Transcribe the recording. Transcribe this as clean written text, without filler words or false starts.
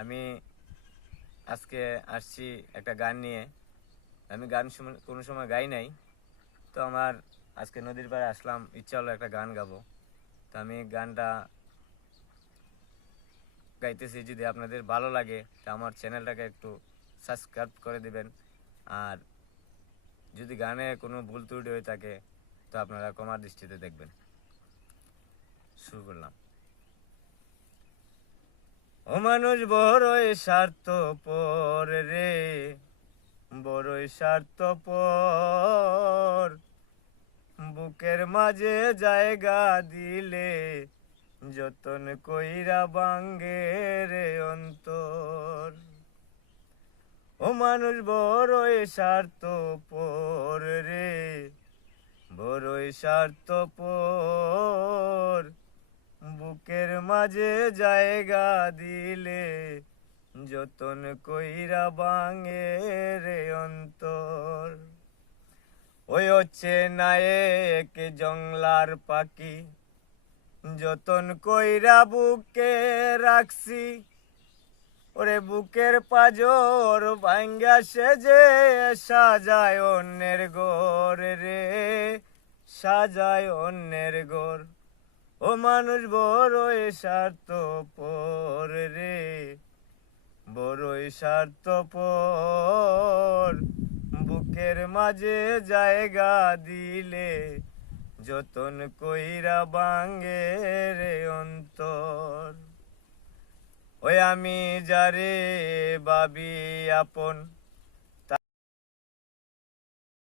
আমি আজকে আসছি একটা গান নিয়ে। আমি গান কোনো সময় গাই নাই, তো আমার আজকে নদীর পাড়ে আসলাম, ইচ্ছা হলো একটা গান গাবো। তো আমি গানটা গাইতেছি, যদি আপনাদের ভালো লাগে তো আমার চ্যানেলটাকে একটু সাবস্ক্রাইব করে দিবেন। আর যদি গানে কোনো ভুল ত্রুটি হয়ে থাকে তো আপনারা ক্ষমার দৃষ্টিতে দেখবেন। শুরু করলাম। ও মানুষ বড়ই স্বার্থপর রে, বড়ই স্বার্থপর, বুকের মাঝে জায়গা দিলে যতন কইরা ভাঙ্গে রে অন্তর। ও মানুষ বড়ই স্বার্থপর রে, বড়ই স্বার্থপর, বুকের মাঝে জায়গা দিলে যতন কইরা ভাঙ্গে রে অন্তর। ওই হচ্ছে নায়েক জংলার পাখি, যতন কইরা বুকে রাখছি, ওরে বুকের পাজর ভাঙ্গা সে যে সাজায় অন্যের ঘর রে, সাজায় অন্যের ঘর। ও মানুষ বড়ই স্বার্থপর রে, বড়ই স্বার্থপর, বুকের মাঝে জায়গা দিলে যতন কইরা ভাঙ্গে রে অন্তর। ওই আমি যারে ভাবি আপন,